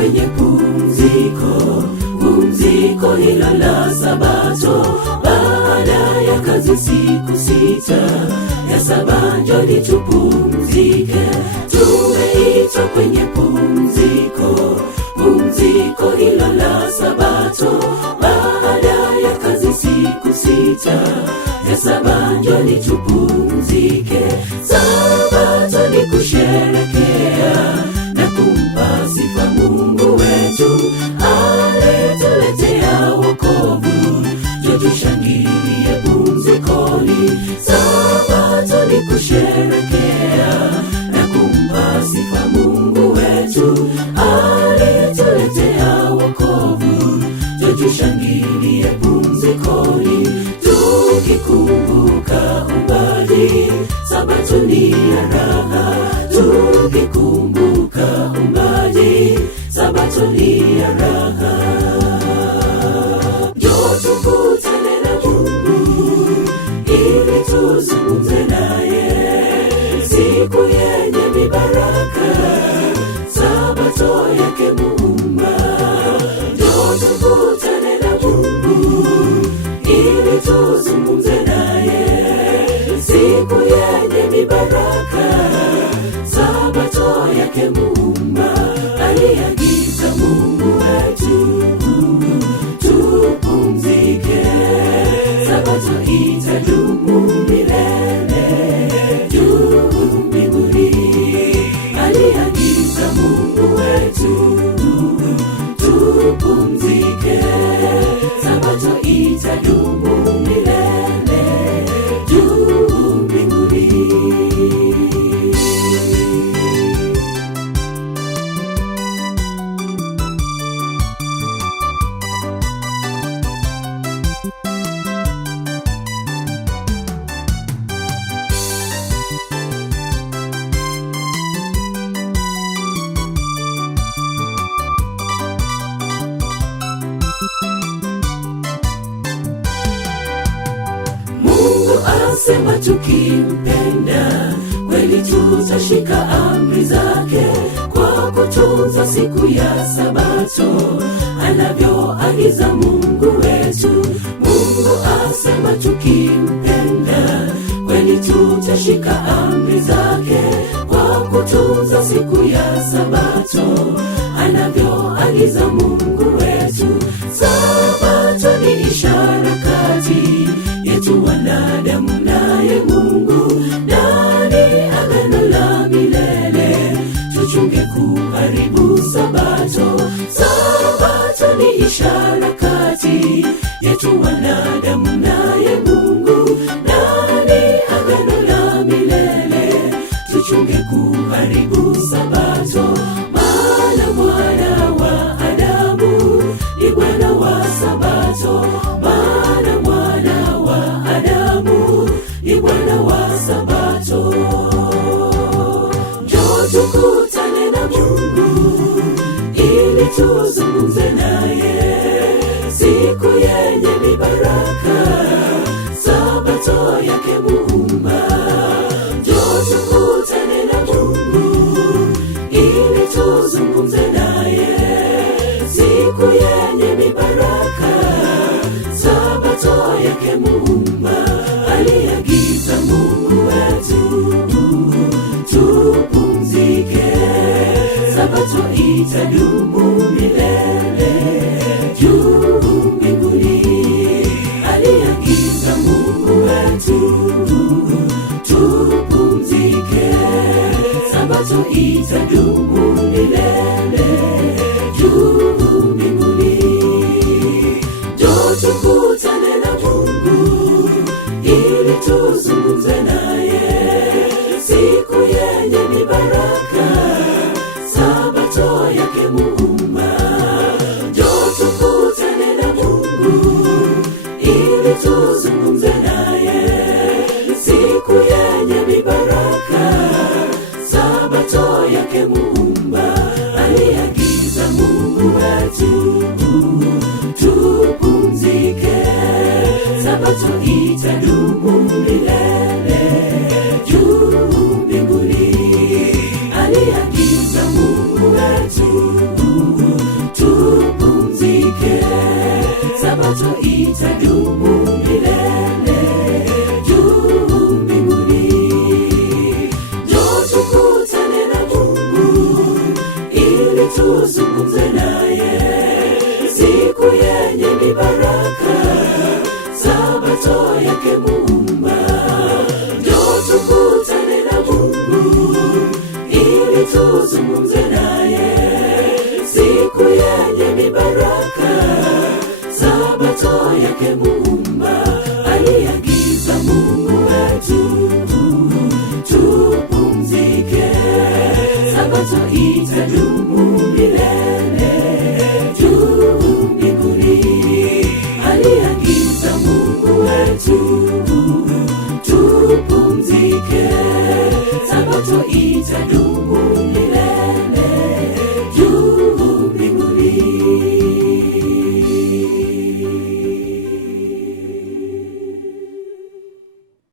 kwenye pumziko hilo la Sabato. Baada ya kazi siku 6, ya saba njoni tupumzike. Tumeitwa kwenye pumziko hilo la Sabato. Baada ya kazi siku 6, ya saba njoni tupumzike. Sabato ni kusherekea na kumpa sifa Mungu wetu alituletea wokovu. Tushangilie pumzikoni. Sabato ni kusherekea na kumpa sifa Mungu wetu alituletea wokovu. Tushangilie pumzikoni, tukikumbuka umbali. Sabato ni ya raha, tukikumbuka umbali. Sabato ni ya raha. Tukutane na Mungu ili tuzungumze naye, siku yenye mibaraka, Sabato yake Muumba. Tukutane na Mungu ili tuzungumze naye, siku yenye mibaraka, Sabato yake Muumba. Aliagiza Mungu wetu tupumzike. Sabato itadumu milele juu mbinguni. Aliagiza Mungu wetu tupumzike. Sabato itadumu milele juu mbinguni. Asema tukimpenda kweli tutashika amri zake, kwa kutunza siku ya Sabato anavyoagiza Mungu wetu. Mungu asema tukimpenda kweli tutashika amri zake, kwa kutunza siku ya Sabato anavyoagiza Mungu wetu. Sabato ni ishara kati yetu wanadamu naye Mungu, ndani agano la milele. Tuchunge kuharibu Sabato. Sabato ni ishara kati yetu wanadamu naye Mungu, ndani agano la milele. Tuchunge kuharibu Sabato, maana mwana wa Adamu ni Bwana wa Sabato. Maana mwana wa Adamu ni Bwana wa Sabato. Njoo tukutane na Mungu ili tuzungumze naye, siku yenye mibaraka, Sabato yake Muumba. Njoo tukutane na Mungu ili tuzungumze naye, siku yenye mibaraka, Sabato yake Muumba. Aliagiza Mungu wetu tupumzike. Sabato itadumu milele juu mbinguni. Aliagiza Mungu wetu tupumzike. Sabato itadumu milele juu mbinguni. Njoo tukutane na Mungu ili tuzungumze naye, siku yenye mibaraka, Sabato yake Muumba. Njoo tukutane na Mungu ili tuzungumze naye, siku yenye mibaraka, Sabato yake Muumba. Aliagiza Mungu wetu tupumzike. Sabato itadumu milele juu mbinguni. Aliagiza Mungu wetu siku yenye mibaraka, sabato yake Muumba. Njoo tukutane na Mungu ili tuzungumze naye, siku yenye mibaraka, sabato yake Muumba. Aliagiza Mungu wetu tupumzike, sabato itadumu milele.